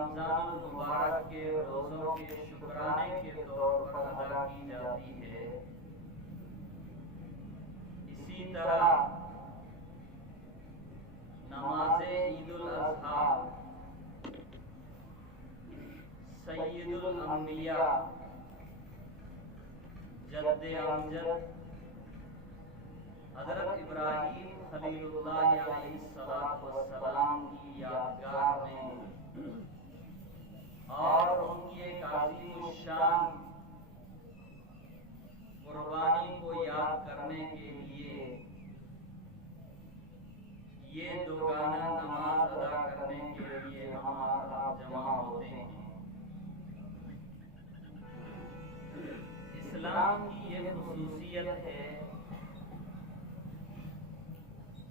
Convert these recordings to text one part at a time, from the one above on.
रमजान मुबारक के रोज़ों के शुक्राने के तौर पर अदा की जाती है, इसी तरह नमाज़े ईदुल अज़हा सय्यदुल अंबिया जद्दे अमजद हज़रत इब्राहीम खलीलुल्लाह अलैहिस्सलातु वस्सलाम की यादगार में और उनकी एक अज़ीम शान कुर्बानी को याद करने के लिए ये दोगाना नमाज अदा करने के लिए हम आप जमा होते हैं। इस्लाम की ये खुसूसियत है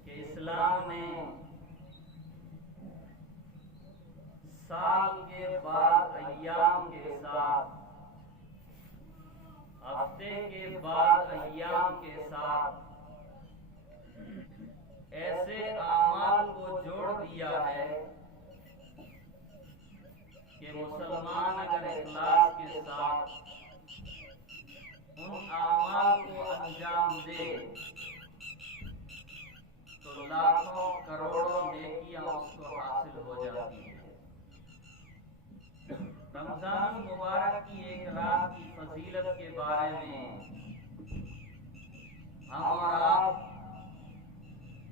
कि इस्लाम ने साल के बाद अय्याम के साथ, हफ्ते के बाद अय्याम के साथ ऐसे आमाल को जोड़ दिया है कि मुसलमान अगर इखलास के साथ उन आमाल को अंजाम दे तो लाखों करोड़ों नेकियां उसको हासिल हो जाती हैं। रमजान मुबारक की एक रात की फजीलत के बारे में हम और आप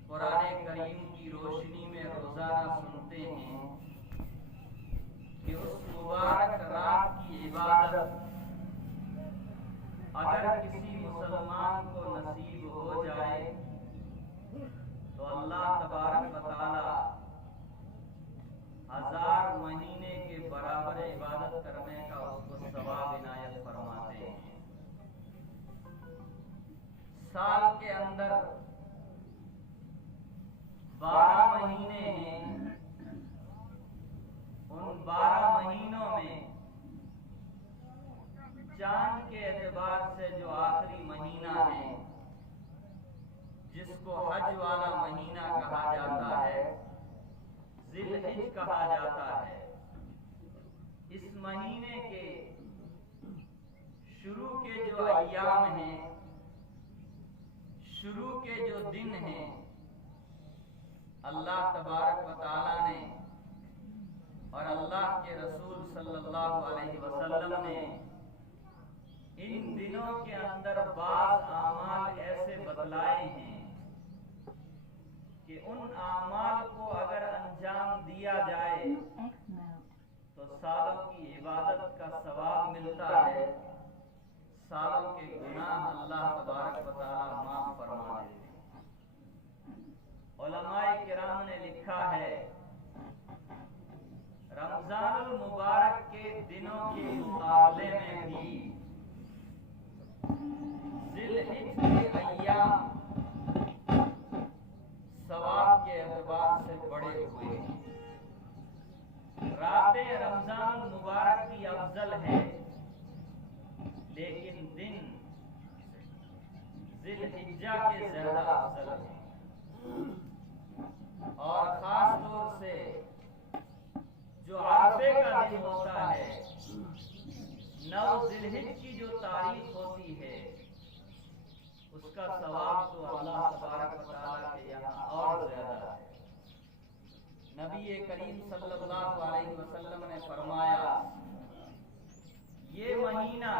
कुरान करीम की रोशनी में रोजाना सुनते हैं कि उस मुबारक रात की इबादत अगर किसी मुसलमान को नसीब हो जाए तो अल्लाह तबारक व तआला 1000 महीने के बराबर इबादत करने का उसको सवाब इनायत फरमाते हैं। साल के अंदर 12 महीने हैं, उन 12 महीनों में चांद के एतबार से जो आखिरी महीना है, जिसको हज वाला महीना कहा जाता है, जिलहिज कहा जाता है, इस महीने के शुरू के जो अय्याम हैं, शुरू के जो दिन हैं, अल्लाह तबारक व तआला ने और अल्लाह के रसूल सल्लल्लाहु अलैहि वसल्लम ने इन दिनों के अंदर बाज़ आमाल ऐसे बतलाए हैं कि उन आमाल को अगर अंजाम दिया जाए तो सालों की इबादत का सवाब मिलता है, सालों के गुनाह अल्लाह तबारक व तआला माफ फरमा देते हैं। उलमाए किराम ने लिखा है, रमजानुल मुबारक के दिनों के मुकाबले में भी जिलहिज के अय्याम सवाब के एतबार से बड़े हुए हैं। रातें रमजान मुबारक की अफजल है, लेकिन दिन जिलहिज्जा के ज्यादा अफजल है। और खास तौर से जो आरफे का दिन होता है, 9 जिलहिज की जो तारीख होती है, उसका सवाब तो अल्लाह तबारक व तआला के यहाँ और ज्यादा है। नबी करीम सल्लल्लाहु अलैहि वसल्लम ने फरमाया, ये महीना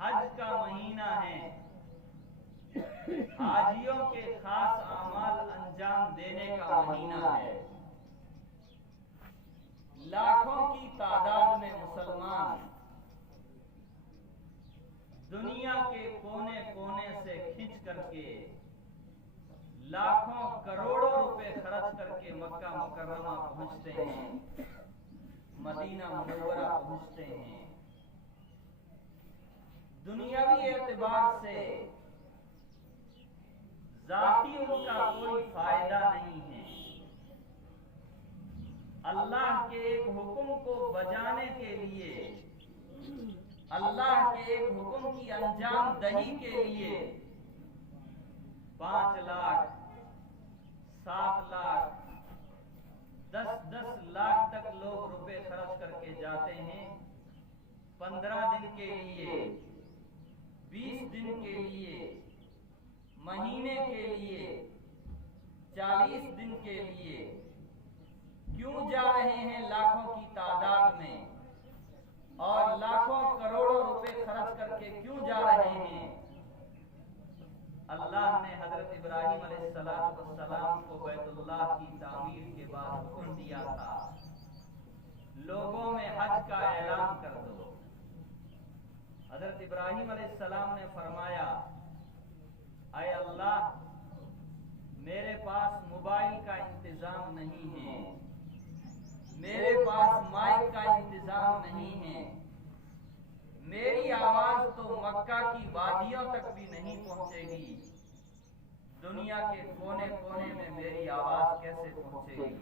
हज का महीना है, हाजियों के खास अमाल अंजाम देने का महीना है। लाखों की तादाद में मुसलमान दुनिया के कोने कोने से खींच करके लाखों करोड़ों रुपए खर्च करके मक्का मुकर्रमा पहुंचते हैं, मदीना मुनव्वरा पहुंचते हैं। दुनियावी एतबार से जाती उनका कोई फायदा नहीं है। अल्लाह के एक हुक्म को बजाने के लिए, अल्लाह के एक हुक्म की अंजाम दही के लिए 5 लाख, 7 लाख, 10-10 लाख तक लोग रुपए खर्च करके जाते हैं 15 दिन के लिए, 20 दिन के लिए, महीने के लिए, 40 दिन के लिए। क्यों जा रहे हैं लाखों की तादाद में और लाखों करोड़ों रुपए खर्च करके क्यों जा रहे हैं? अल्लाह ने हजरत इब्राहिम अलैहिस्सलाम को बैतुल्लाह की तामीर के बाद हुक्म दिया था, लोगों में हज का ऐलान कर दो। हजरत इब्राहिम अलैहिस्सलाम ने फरमाया, आए अल्लाह, मेरे पास मोबाइल का इंतजाम नहीं है, मेरे पास माइक का इंतजाम नहीं है, मेरी आवाज तो मक्का की वादियों तक भी नहीं पहुंचेगी, दुनिया के कोने कोने में मेरी आवाज कैसे पहुंचेगी?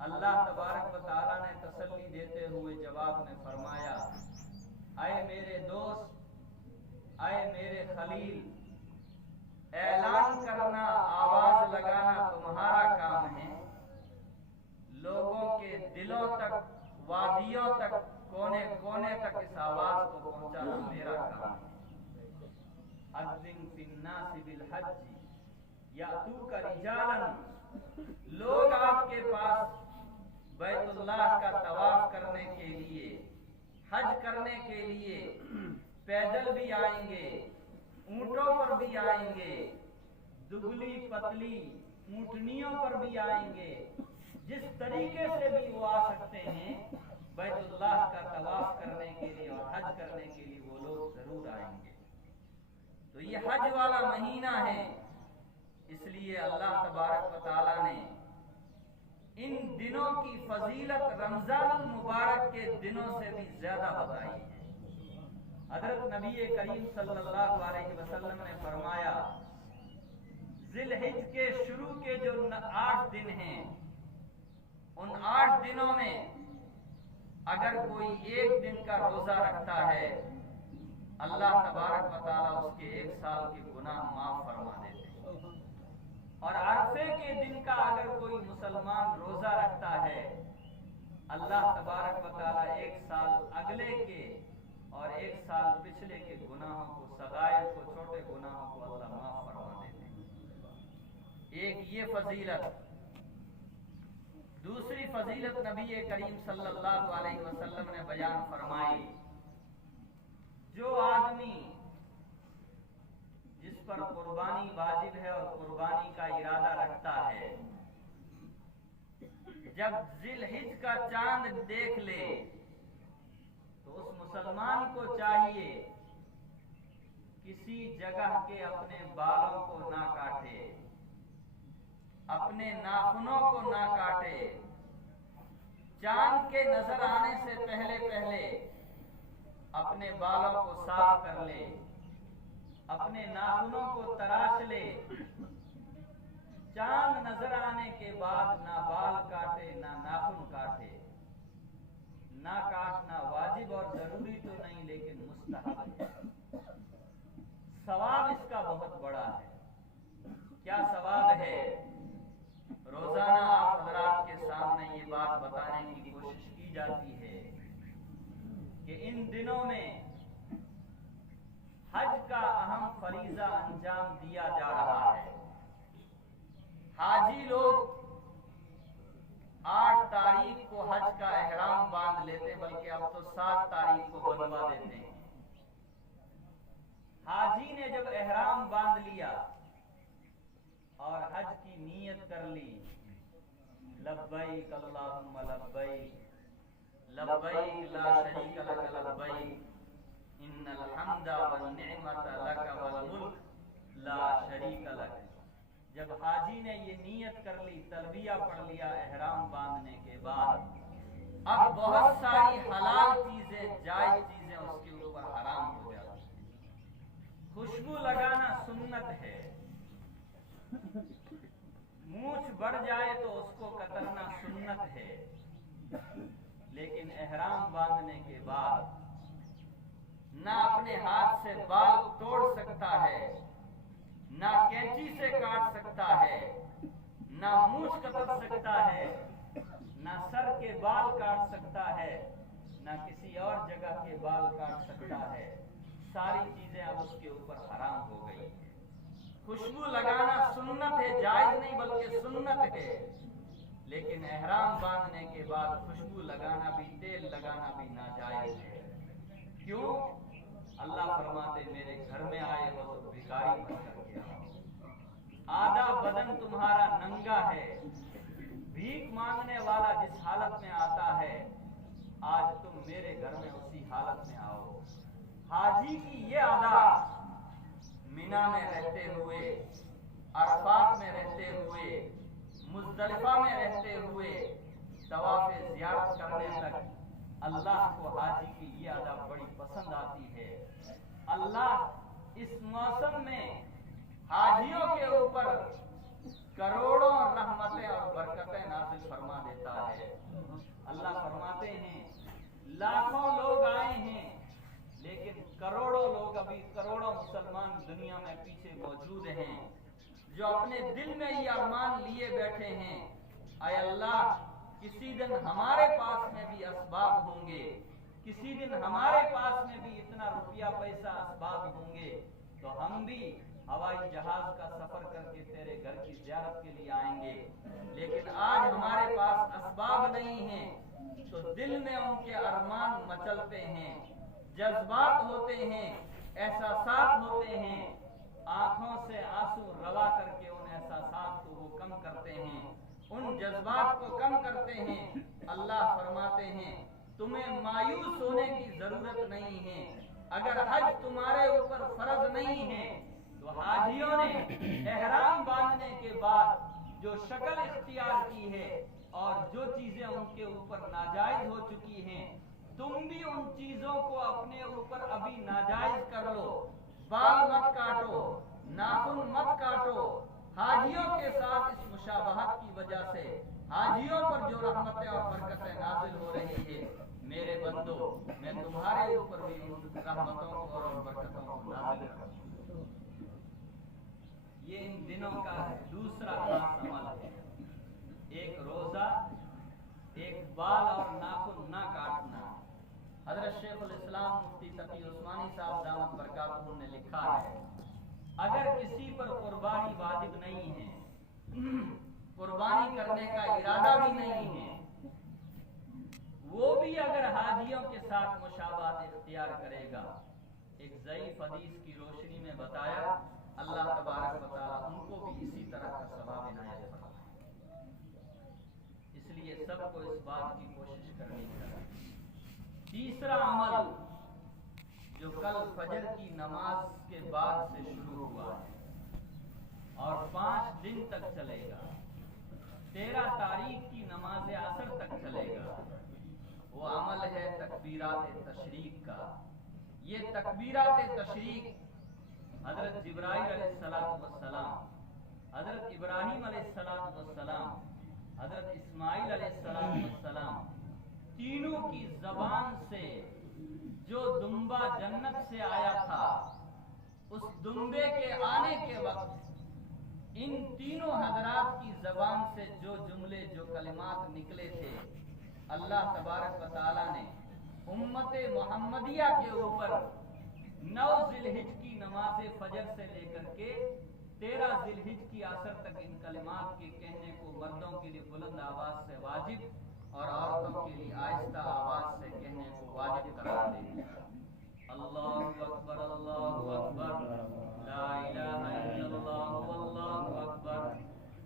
अल्लाह तबारक व तआला ने तसल्ली देते हुए जवाब में फरमाया, आए मेरे दोस्त, आए मेरे खलील, ऐलान करना, आवाज लगाना तुम्हारा काम है, लोगों के दिलों तक, वादियों तक, कोने कोने तक इस आवाज को पहुंचाना मेरा काम है। अज़्ज़िन फिन्नासि बिल हज्ज यातूका रिजालन, लोग आपके पास बैतुल्लाह का तवाफ करने के लिए, हज करने के लिए पैदल भी आएंगे, ऊंटों पर भी आएंगे, दुबली पतली ऊंटनियों पर भी आएंगे, जिस तरीके से भी वो आ सकते हैं बैतुल्लाह का तवाफ करने के लिए और हज करने के लिए वो लोग जरूर आएंगे। तो ये हज वाला महीना है, इसलिए अल्लाह तबारक व तआला ने इन दिनों की फजीलत रमजानुल मुबारक के दिनों से भी ज्यादा बताई है। हजरत नबी करीम सल्लल्लाहु अलैहि वसल्लम ने फरमाया, जिलहिज के शुरू के जो 8 दिन हैं, उन 8 दिनों में अगर कोई एक दिन का रोजा रखता है, अल्लाह तबारक व तआला उसके 1 साल के गुनाह माफ फरमा देते हैं। और अरफे के दिन का अगर कोई मुसलमान रोजा रखता है, अल्लाह तबारक व तआला 1 साल अगले के और 1 साल पिछले के गुनाहों को, सगायर को, छोटे गुनाहों को अल्लाह माफ फरमा देते हैं। एक ये फजीलत। दूसरी फजीलत नबी करीम सल्लल्लाहु अलैहि वसल्लम ने बयान फरमाई, जो आदमी जिस पर कुर्बानी वाजिब है और कुर्बानी का इरादा रखता है, जब जिलहिज का चांद देख ले तो उस मुसलमान को चाहिए किसी जगह के अपने बालों को ना काटे, अपने नाखूनों को ना काटे, चांद के नजर आने से पहले पहले अपने बालों को साफ कर ले, अपने नाखूनों को तराश ले, चांद नजर आने के बाद ना बाल काटे ना नाखून काटे। ना काटना वाजिब और जरूरी तो नहीं, लेकिन मुस्तहब है। सवाब इसका बहुत बड़ा है। क्या सवाब है? रोजाना आप हजरात के सामने ये बात बताने की कोशिश की जाती है कि इन दिनों में हज का अहम फरीजा अंजाम दिया जा रहा है। हाजी लोग 8 तारीख को हज का एहराम बांध लेते, बल्कि अब तो 7 तारीख को बंधवा देते हैं। हाजी ने जब एहराम बांध लिया और हज की नीयत कर ली, लब्बैक अल्लाहुम्मा लब्बैक, लब्बैक ला शरीका लक लब्बैक, इन्नल हम्दा वन निअमता लक वल मुल्क ला शरीका लक। जब हाजी ने ये नीयत कर ली, तलबिया पढ़ लिया एहराम बांधने के बाद, अब बहुत सारी हलाल चीजें, जायज चीजें उसके ऊपर हराम हो जाती हैं। खुशबू लगाना सुन्नत है, मूछ बढ़ जाए तो उसको कतरना सुन्नत है, लेकिन एहराम बांधने के बाद ना अपने हाथ से बाल तोड़ सकता है, ना कैंची से काट सकता है, ना मूछ कतर सकता है, ना सर के बाल काट सकता है, ना किसी और जगह के बाल काट सकता है। सारी चीजें अब उसके ऊपर हराम हो गई। खुशबू लगाना सुन्नत है, जायज नहीं बल्कि सुन्नत है, लेकिन एहराम बांधने के बाद खुशबू लगाना भी, तेल लगाना भी नाजायज है। क्यों? अल्लाह फरमाते मेरे घर में आए हो तो भिखारी बन करके आओ। आधा बदन तुम्हारा नंगा है, भीख मांगने वाला जिस हालत में आता है, आज तुम मेरे घर में उसी हालत में आओ। हाजी की ये अदा मिना में रहते हुए, अरफात में रहते हुए, मुज़दलिफा में रहते हुए, तवाफ़े ज़ियारत करने तक अल्लाह को हाजी की ये अदा बड़ी पसंद आती है। अल्लाह इस मौसम में हाजियों के ऊपर करोड़ों रहमतें और बरकतें नाज़िल फरमा देता है। अल्लाह फरमाते हैं लाखों लोग आए हैं, लेकिन करोड़ों लोग, अभी करोड़ों मुसलमान दुनिया में पीछे मौजूद हैं, जो अपने दिल में ये अरमान लिए बैठे हैं, आय अल्लाह किसी दिन हमारे पास में भी असबाब होंगे, किसी दिन हमारे पास में भी इतना रुपया पैसा असबाब होंगे, तो हम भी हवाई जहाज का सफर करके तेरे घर की ज़ियारत के लिए आएंगे। लेकिन आज हमारे पास असबाब नहीं है, तो दिल में उनके अरमान मचलते हैं, जज्बात होते हैं, एहसासात होते हैं, आंखों से आंसू रवा करके उन एहसासात को वो कम करते हैं, उन जज्बात को कम करते हैं। अल्लाह फरमाते हैं तुम्हें मायूस होने की जरूरत नहीं है। अगर हज तुम्हारे ऊपर फर्ज नहीं है, तो हाजियों ने एहराम बांधने के बाद जो शक्ल इख्तियार की है और जो चीजें उनके ऊपर नाजायज हो चुकी हैं, तुम भी उन चीजों को अपने ऊपर अभी नाजायज कर लो। बाल मत काटो, नाखून मत काटो। हाजियों के साथ इस मुशाबहत की वजह से हाजियों पर जो रहमतें और बरकतें नाजिल हो रही है, मेरे बंदो, मैं तुम्हारे ऊपर भी उन रहमतों को और बरकतों को नाजिल करूं। ये इन दिनों का दूसरा खास अमल है। एक रोजा, एक बाल और नाखून ना काटना। हजरत शेखुल इस्लाम मुफ्ती तकी उस्मानी साहब दामत बरकातुहू ने लिखा है, अगर किसी पर कुर्बानी वाजिब नहीं है, कुर्बानी करने का इरादा भी नहीं है, वो भी अगर हाजियों के साथ मुशाबाहत इख्तियार करेगा, एक ज़ईफ हदीस की रोशनी में बताया, अल्लाह तबारक व तआला उनको भी इसी तरह का सवाब इनायत फरमाए। इसलिए सबको इस बात की कोशिश करनी चाहिए। तीसरा अमल जो कल फजर की नमाज के बाद से शुरू हुआ है और 5 दिन तक चलेगा, 13 तारीख की नमाज असर तक चलेगा, वो अमल है तकबीरात तशरीक का। ये तकबीरात तशरीक हजरत जिब्राइल अलैहिस्सलाम, हजरत इब्राहीम अलैहिस्सलाम, हजरत इस्माइल अलैहिस्सलाम, तीनों की जबान से जो दुम्बा जन्नत से आया था, उस दुम्बे के आने के वक्त इन तीनों हजरात की जबान से जो जुमले, जो कलिमात निकले थे, अल्लाह तबारक व तआला ने उम्मते मोहम्मदिया के ऊपर 9 ज़िलहिज की नमाज फजर से लेकर के 13 ज़िलहिज की असर तक इन कलिमात के कहने को मर्दों के लिए बुलंद आवाज से वाजिब और औरतों के लिए आहिस्ता आवाज से कहने को वाजिब करार दे दिया। अल्लाहु अकबर, अल्लाहु अकबर, ला इलाहा इल्लल्लाह, वल्लाहु अकबर,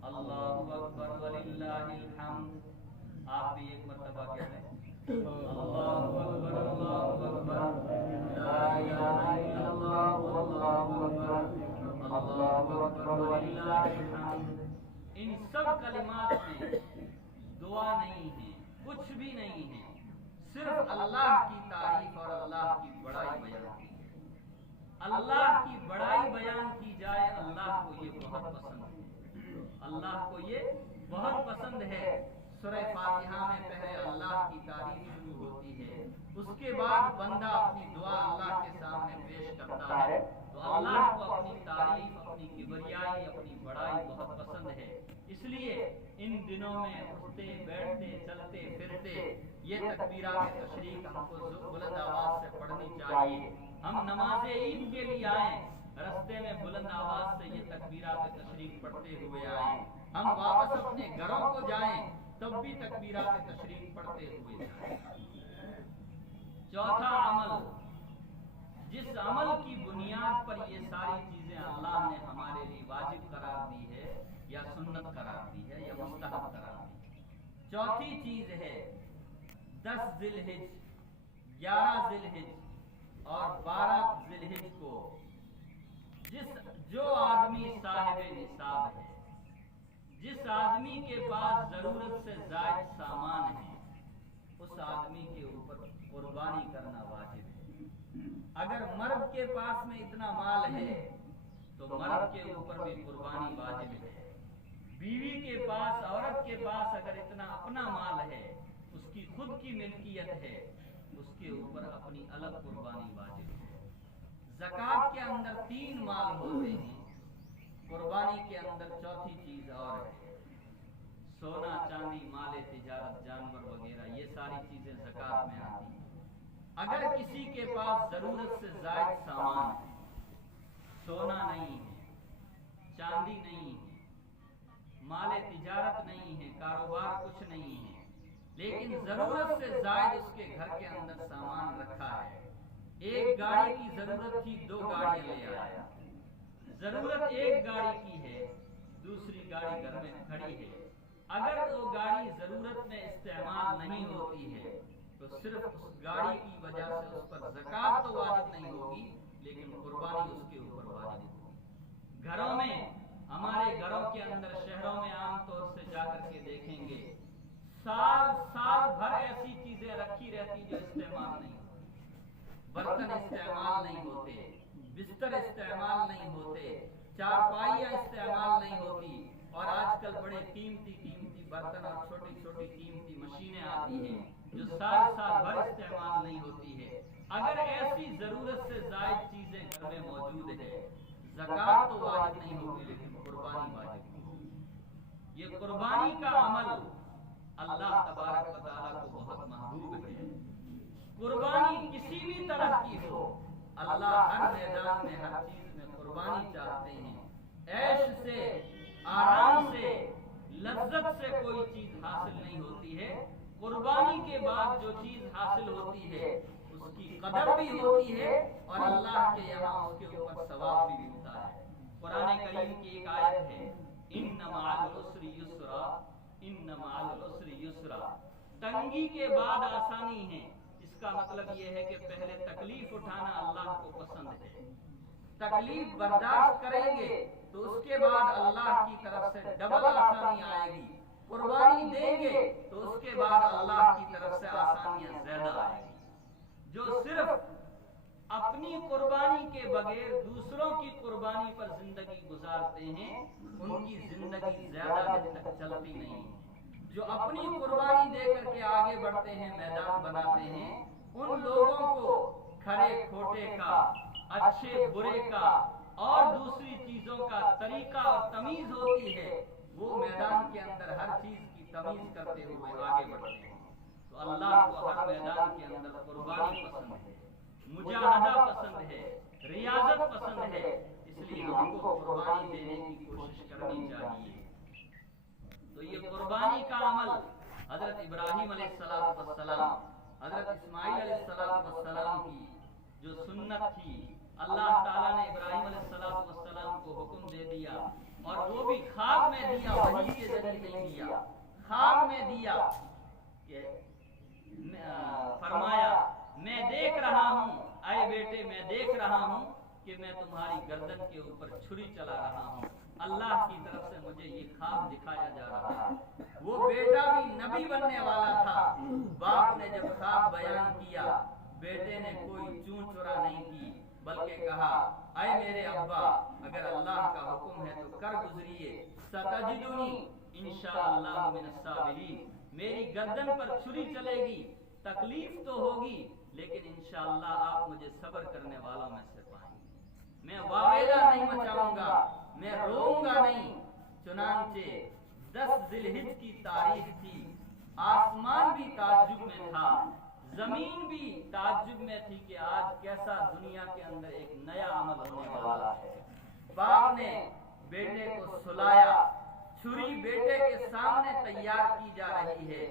अल्लाहु अकबर वलिल्लाहिल हम्द। आप भी एक मर्तबा कह लें, अल्लाहु अकबर, अल्लाहु अकबर, ला इलाहा इल्लल्लाह, वल्लाहु अकबर, अल्लाहु अकबर वलिल्लाहिल हम्द। इन सब कलिमात में दुआ नहीं है, कुछ भी नहीं है, सिर्फ अल्लाह की तारीफ और अल्लाह की बड़ाई बयान की है। अल्लाह की बड़ाई बयान की जाए, अल्लाह को ये बहुत पसंद है। अल्लाह को ये बहुत पसंद है। सूरह फातिहा में पहले अल्लाह की तारीफ शुरू होती है, उसके बाद बंदा अपनी दुआ अल्लाह के सामने पेश करता है, तो अल्लाह को अपनी तारीफ, अपनी किबरियाई, अपनी बड़ाई बहुत पसंद है। इसलिए इन दिनों में उठते बैठते चलते फिरते ये तकबीरात तशरीक हमको बुलंद आवाज से पढ़नी चाहिए। हम नमाज ईद के लिए आए, रास्ते में बुलंद आवाज से ये तकबीरात तशरीक पढ़ते हुए आए। हम वापस अपने घरों को जाएं तब भी तकबीरात तशरीक पढ़ते हुए जाएं। चौथा अमल, जिस अमल की बुनियाद पर ये सारी चीजें अल्लाह ने हमारे लिए वाजिब करार दी है या सुन्नत करार दी है या मुस्तहब करार दी है। चौथी चीज है 10 जिलहिज, 11 जिलहिज और 12 जिलहिज को जो आदमी साहिब निसाब है, जिस आदमी के पास जरूरत से जायद सामान है, उस आदमी के ऊपर कुर्बानी करना वाजिब है। अगर मर्द के पास में इतना माल है तो मर्द के ऊपर भी कुर्बानी वाजिब है। बीवी के पास, औरत के पास अगर इतना अपना माल है, उसकी खुद की मिल्कियत है, उसके ऊपर अपनी अलग कुर्बानी वाजिब है। ज़कात के अंदर 3 माल होते हैं, कुर्बानी के अंदर चौथी चीज और है। सोना चांदी, माले तिजारत, जानवर वगैरह, ये सारी चीजें ज़कात में आती हैं। अगर किसी के पास जरूरत से जायद सामान है, सोना नहीं है, चांदी नहीं है, माले तिजारत नहीं है, कारोबार कुछ नहीं है, लेकिन जरूरत से जायद उसके घर के अंदर सामान रखा है। एक गाड़ी की जरूरत थी, 2 गाड़ियां ले आया। जरूरत एक गाड़ी की है, दूसरी गाड़ी घर में खड़ी है। अगर वो गाड़ी जरूरत में इस्तेमाल नहीं होती है तो सिर्फ उस गाड़ी की वजह से उस पर ज़कात तो वाजिब नहीं होगी, लेकिन कुर्बानी उसके ऊपर वाजिब होगी। घरों में, हमारे घरों के अंदर, शहरों में आमतौर से जाकर के देखेंगे, साल भर ऐसी चीजें रखी रहती जो इस्तेमाल नहीं होती। बर्तन इस्तेमाल नहीं होते, बिस्तर इस्तेमाल नहीं होते, चारपाइयाँ इस्तेमाल नहीं होती, और आजकल बड़े कीमती बर्तन और छोटी छोटी कीमती मशीनें आती हैं जो साल भर इस्तेमाल नहीं होती है। अगर ऐसी जरूरत से जायद चीजें घर में मौजूद है, ज़कात तो वाजिब नहीं होगी, लेकिन कुर्बानी वाजिब होगी। ये कुर्बानी का अमल अल्लाह तबारक व तआला को बहुत महबूब है। कुर्बानी किसी भी तरह की हो, अल्लाह हर मैदान में, हर चीज में कुर्बानी चाहते हैं। ऐश से, आराम से, लज्जत से कोई चीज हासिल नहीं होती है। कुर्बानी के बाद जो चीज हासिल होती है उसकी कदर भी होती है और अल्लाह के यहाँ उसके ऊपर सवाब भी मिलता है। कुरान करीम की एक आयत है, इन्न मअल उसरि युस्रा, इन्न मअल उसरि युस्रा। तंगी के बाद आसानी है। इसका मतलब यह है कि पहले तकलीफ उठाना अल्लाह को पसंद है। तकलीफ बर्दाश्त करेंगे तो उसके बाद अल्लाह की तरफ से डबल आसानी आएगी। कुर्बानी देंगे तो उसके बाद अल्लाह की तरफ से आसानियां ज्यादा आएगी। जो सिर्फ अपनी कुर्बानी के बगैर दूसरों की कुर्बानी पर जिंदगी गुजारते हैं, उनकी जिंदगी ज्यादा दिन तक चलती नहीं। जो अपनी कुर्बानी दे करके आगे बढ़ते हैं, मैदान बनाते हैं, उन लोगों को खरे खोटे का, अच्छे बुरे का और दूसरी चीजों का तरीका और तमीज होती है। वो मैदान के अंदर हर चीज की तमीज करते हुए आगे बढ़ते हैं। तो अल्लाह को हर मैदान के अंदर कुर्बानी पसंद है, मुजाहदा पसंद है, रियाजत पसंद है। इसलिए हमको कुर्बानी देने की कोशिश करनी चाहिए। तो ये कुर्बानी का अमल हजरत इब्राहिम अलैहिस्सलाम, हजरत इस्माइल अलैहिस्सलाम की जो सुन्नत थी, अल्लाह ताला ने इब्राहिम अलैहिस्सलाम को हुक्म दे दिया, और वो भी ख्वाब में दिया, वही के जरिए नहीं दिया, ख्वाब में दिया कि फरमाया, मैं देख रहा हूँ, आए बेटे मैं देख रहा हूँ कि मैं तुम्हारी गर्दन के ऊपर छुरी चला रहा हूँ। अल्लाह की तरफ से मुझे ये ख्वाब दिखाया जा रहा है। वो बेटा भी नबी बनने वाला था। बाप ने जब ख्वाब बयान किया, बेटे ने कोई चूं चुरा नहीं की, बल्कि कहा, आए मेरे अब्बा, अगर अल्लाह का हुक्म है तो कर गुजरिए, सतजिदुनी इंशाअल्लाह मिनस साबिरीन। मेरी गर्दन पर छुरी चलेगी, तकलीफ तो होगी, लेकिन इंशाअल्लाह आप मुझे सब्र करने वालों में से पाएंगे। मैं वावेला नहीं मचाऊंगा, मैं रोऊंगा नहीं। चुनांचे 10 जिलहिज की तारीख थी। आसमान भी ताज्जुब में था, जमीन भी ताज्जुब में थी कि आज कैसा दुनिया के अंदर एक नया अमल होने वाला है। बाप ने बेटे को सुलाया, छुरी बेटे के सामने तैयार की जा रही है।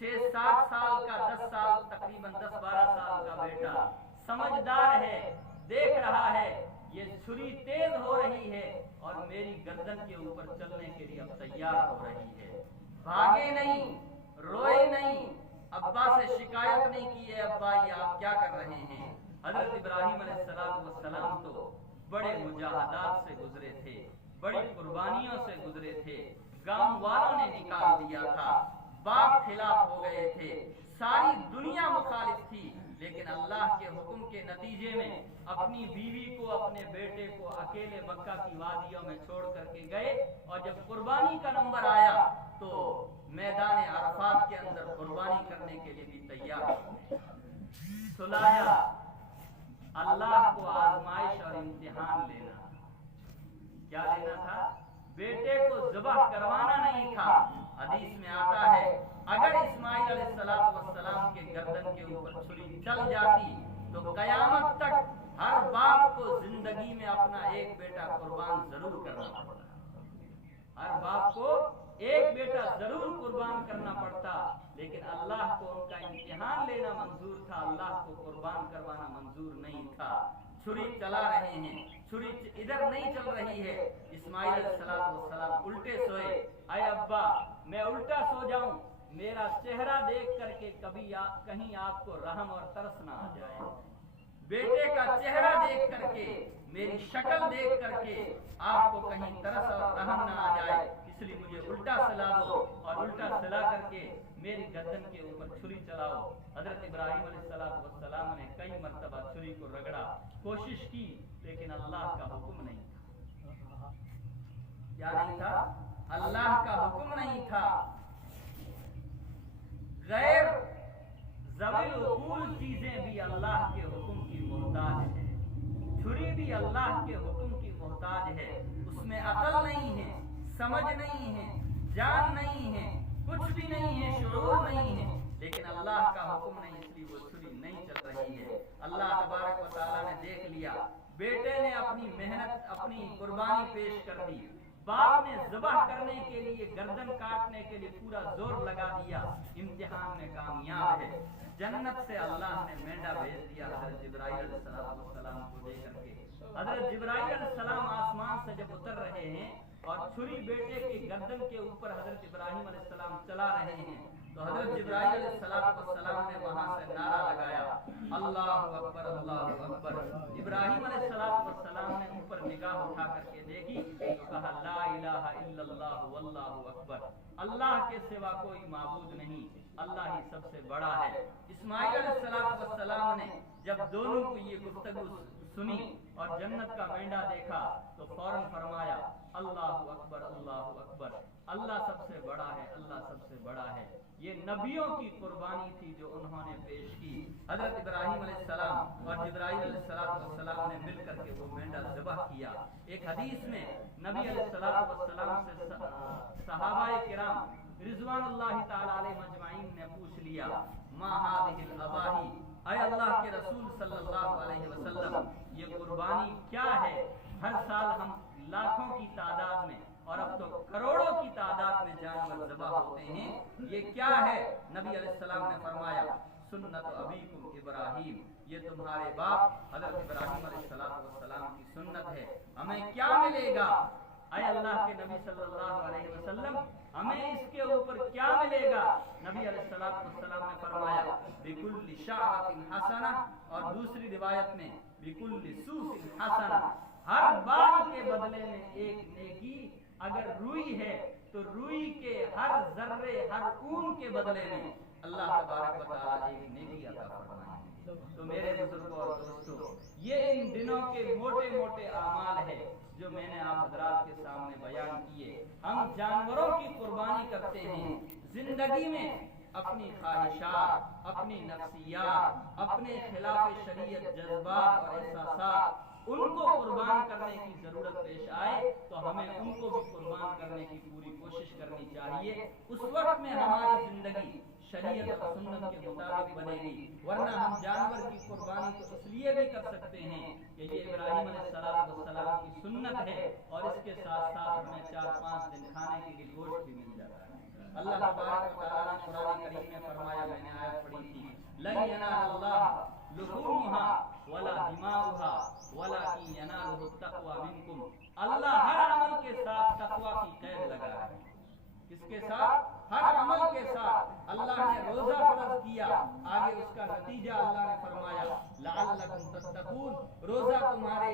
6-7 साल का, 10 साल, तकरीबन 10-12 साल का बेटा समझदार है, देख रहा है ये छुरी तेज हो रही है और मेरी गर्दन के ऊपर चलने के लिए अब तैयार हो रही है। भागे नहीं, रोए नहीं, अब्बा से शिकायत नहीं की है, अब्बा ये आप क्या कर रहे हैं। हजरत इब्राहिम अलैहिस्सलाम तो बड़े मुजाहदात से गुजरे थे, बड़ी कुर्बानियों से गुजरे थे। गांव वालों ने निकाल दिया था, बाप खिलाफ हो गए थे, सारी दुनिया मुखालिफ थी, लेकिन अल्लाह के हुक्म के नतीजे में अपनी बीवी को, अपने बेटे को अकेले मक्का की वादियों में छोड़ करके गए। और जब कुर्बानी का नंबर आया तो मैदान अरफात के अंदर कुर्बानी करने के लिए भी तैयार हो। सुलाया, अल्लाह को आजमाइश और इम्तिहान लेना। क्या लेना था? बेटे को ज़िबह करवाना नहीं था। हदीस में आता है अगर इस्माइल अलैहिस्सलाम के गर्दन के ऊपर छुरी चल जाती तो कयामत तक हर बाप को जिंदगी में अपना एक बेटा कुर्बान जरूर करना पड़ता। हर बाप को एक बेटा जरूर कुर्बान करना पड़ता, लेकिन अल्लाह को उनका इम्तिहान लेना मंजूर था, अल्लाह को कुर्बान करवाना मंजूर नहीं था। छुरी चला रहे हैं, छुरी इधर नहीं चल रही है। इस्माइल अलैहिस्सलाम उल्टे सोए। अय अब्बा, मैं उल्टा सो जाऊं, मेरा चेहरा देख करके कहीं आपको रहम और तरस ना आ जाए। बेटे का चेहरा देख करके, मेरी शक्ल देख करके आपको कहीं तरस और रहम ना आ जाए, इसलिए मुझे उल्टा सिला दो और उल्टा सिला करके मेरी गर्दन के ऊपर छुरी चलाओ। हजरत इब्राहिम अलैहिस्सलाम ने कई मर्तबा छुरी को रगड़ा, कोशिश की, लेकिन अल्लाह का हुक्म नहीं था। क्या नहीं था? अल्लाह का हुक्म नहीं था। गैर ज़वील उकूल चीजें भी अल्लाह के हुक्म की मोहताज है। छुरी भी अल्लाह के हुक्म की मोहताज है। उसमें अकल नहीं है, समझ नहीं है, जान नहीं है, कुछ भी नहीं है, शुऊर नहीं है, लेकिन अल्लाह का हुक्म नहीं, इसलिए वो छुरी नहीं चल रही है। अल्लाह तबारक व तआला ने देख लिया, बेटे ने अपनी मेहनत, अपनी कुर्बानी पेश कर दी। बाप ने ज़िबह करने के लिए, गर्दन काटने के लिए पूरा जोर लगा दिया, इम्तिहान में कामयाब है। जन्नत से अल्लाह ने मेंढा भेज दिया हजरत जिब्राइल अलैहिस्सलाम को दे करके। हजरत जिब्राइल अलैहिस्सलाम आसमान से जब उतर रहे हैं और छुरी बेटे के गर्दन के ऊपर हजरत इब्राहिम अलैहिस्सलाम चला रहे हैं, तो हजरत जिब्राइल अलैहिस्सलाम ने वहां से नारा लगाया, अल्लाहु अकबर, अल्लाहु अकबर। इब्राहिम अलैहिस्सलाम ने ऊपर निगाह उठा करके देखी तो कहा, ला इलाहा इल्लल्लाह वल्लाहु अकबर, अल्लाह के सिवा कोई माबूद नहीं, अल्लाह ही सबसे बड़ा है। इस्माइल अलैहिस्सलाम ने जब दोनों को ये गुफ्तगू सुनी और जन्नत का मेंढा देखा तो फौरन फरमाया, अल्लाहु अकबर, अल्लाहु अकबर, अल्लाह सबसे बड़ा है, अल्लाह सबसे बड़ा है। ये नबियों की कुर्बानी थी जो उन्होंने पेश की। हजरत इब्राहिम अलैहिस्सलाम और जिब्राइल अलैहिस्सलाम ने मिलकर के वो मेंढा ज़िबह किया। एक हदीस में नबी अलैहिस्सलाम से सहाबाए किराम रिज़वानुल्लाहि ताला अलैहिम अजमाइन ने पूछ लिया, मा हादिहिल अज़ाही, अय अल्लाह के रसूल सल्लल्लाहु अलैहि वसल्लम, ये कुर्बानी क्या है? हर साल हम लाखों की तादाद में और अब तो करोड़ों की तादाद में जानवर ज़िबह होते हैं, ये क्या है? नबी अलैहिस्सलाम ने फरमाया, सुन्नत अबीकुम इब्राहिम, ये तुम्हारे बाप हजरत इब्राहिम अलैहिस्सलाम की सुन्नत है। हमें क्या मिलेगा? अय अल्लाह के नबी सल्लल्लाहु अलैहि वसल्लम, हमें इसके ऊपर क्या मिलेगा? नबी अलैहिस्सलाम ने फरमाया, बिकुल्लि शाअतिन हसना, और दूसरी रिवायत में बिकुल्लि सूसिन हसना, हर बाल के बदले में एक नेकी। अगर रुई है तो रुई के हर जर्रे, हर ऊन के बदले में अल्लाह तबारक व तआला एक नेकी अता फरमाएंगे। तो मेरे बुजुर्गों और दोस्तों, ये इन दिनों के मोटे मोटे आमाल है जो मैंने आप हजरात के सामने बयान किए। हम जानवरों की कुर्बानी करते हैं, जिंदगी में अपनी ख्वाहिशात, अपनी नफ्सियात, अपने खिलाफ शरीयत जज्बात और एहसासात उनको कुर्बान करने की जरूरत पेश आए तो हमें उनको भी कुर्बान करने की पूरी कोशिश करनी चाहिए। उस वक्त में हमारी जिंदगी शरीयत और सुन्नत के मुताबिक बनेगी, वरना हम जानवर की कुर्बानी तो इसलिए भी कर सकते हैं कि ये इब्राहिम अलैहिस्सलाम की सुन्नत है और इसके साथ साथ हमें 4-5 दिन खाने के लिए गोश्त भी मिल जाता है। अल्लाह तबारक व तआला ने कुरान करीम में फरमाया, मैंने आयत पढ़ी थी, लन यनालल्लाह लुहूमुहा वला दिमाउहा वलाकिन यनालुहु तक़वा मिनकुम। अल्लाह हर अमल के साथ तक़वा की कैद लगा है। किसके साथ? हर अमल के साथ। अल्लाह ने रोजा फर्ज किया, आगे उसका नतीजा अल्लाह ने फरमाया लअल्लकुम तत्तकून, रोजा तुम्हारे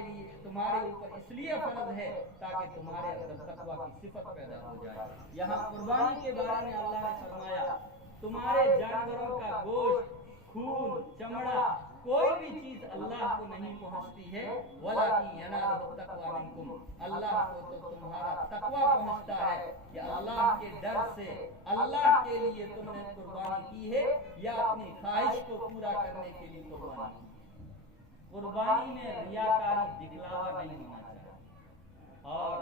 ऊपर इसलिए फर्ज है ताकि तुम्हारे अंदर तकवा की सिफत पैदा हो जाए। यहाँ कुर्बानी के बारे में अल्लाह ने फरमाया, तुम्हारे जानवरों का गोश्त, खून, चमड़ा, कोई भी चीज अल्लाह को नहीं पहुंचती है, वलाकिन यनालुहु तक़वा मिनकुम, अल्लाह को तो तुम्हारा तकवा पहुंचता है कि अल्लाह के डर से, अल्लाह के लिए तुमने कुर्बानी की है या अपनी ख्वाहिश को पूरा करने के लिए कुर्बानी की। कुर्बानी में रियाकारी, दिखलावा नहीं होना चाहिए। और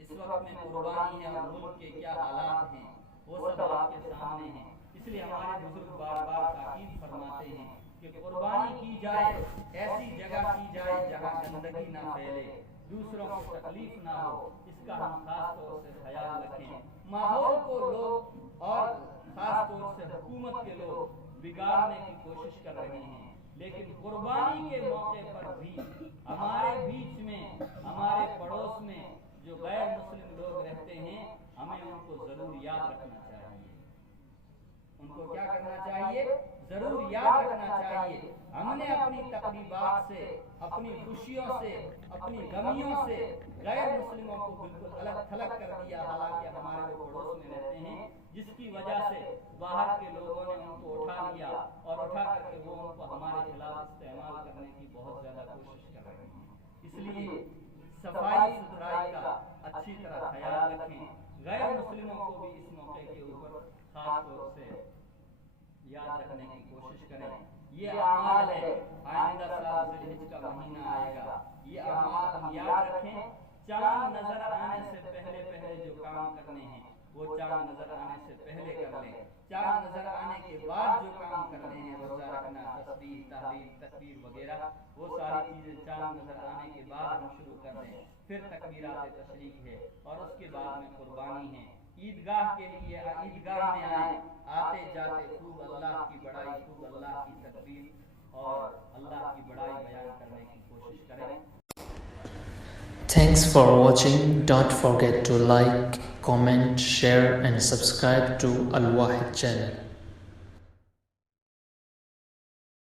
इस वक्त में कुर्बानी है और मुल्क के क्या हालात हैं वो सब आपके सामने हैं। इसलिए हमारे बुजुर्ग बार बार ताकीद फरमाते हैं कि कुर्बानी की जाए, ऐसी जगह की जाए जहाँ गंदगी ना फैले, दूसरों को तकलीफ ना हो, इसका हम खास तौर से ख्याल रखें। माहौल को लोग और खास तौर से हुकूमत के लोग बिगाड़ने की कोशिश कर रहे हैं, लेकिन कुर्बानी के मौके पर भी हमारे बीच में, हमारे पड़ोस में जो गैर मुस्लिम लोग रहते हैं, हमें उनको जरूर याद रखना चाहिए। उनको क्या करना चाहिए? जरूर याद रखना चाहिए। हमने अपनी तकरीबात से, अपनी खुशियों से, अपनी गमियों से गैर मुस्लिमों को बिल्कुल अलग थलग कर दिया, हालांकि हमारे वो पड़ोस में रहते हैं, जिसकी वजह से बाहर के लोगों ने उनको उठा लिया और उठा करके वो उनको हमारे खिलाफ इस्तेमाल करने की बहुत ज्यादा कोशिश कर रहे हैं। इसलिए सफाई सुथराई का अच्छी तरह ख्याल रखें। गैर मुस्लिमों को भी इस मौके के ऊपर खास तौर से याद रखने की कोशिश करें। ये अमाल है, आइंदा साल ज़िलहिज का महीना आएगा, ये अमाल हम याद रखें। चांद नजर आने से पहले पहले जो काम करने हैं वो चांद नजर आने से पहले कर लें। चांद नजर आने के बाद जो काम करने हैं, रोजा रखना, तस्बीह, तहलील, तकबीर वगैरह, वो सारी चीजें चांद नजर आने के बाद हम शुरू कर दें। फिर तकबीरात तशरीक है और उसके बाद में कुर्बानी है। ईदगाह के लिए ईदगाह में आए, आते जाते खूब अल्लाह की बड़ाई, खूब अल्लाह की तकबीर और अल्लाह की बड़ाई बयान करने की कोशिश करें। Thanks for watching. Don't forget to like, comment, share and subscribe to Al Wahid channel.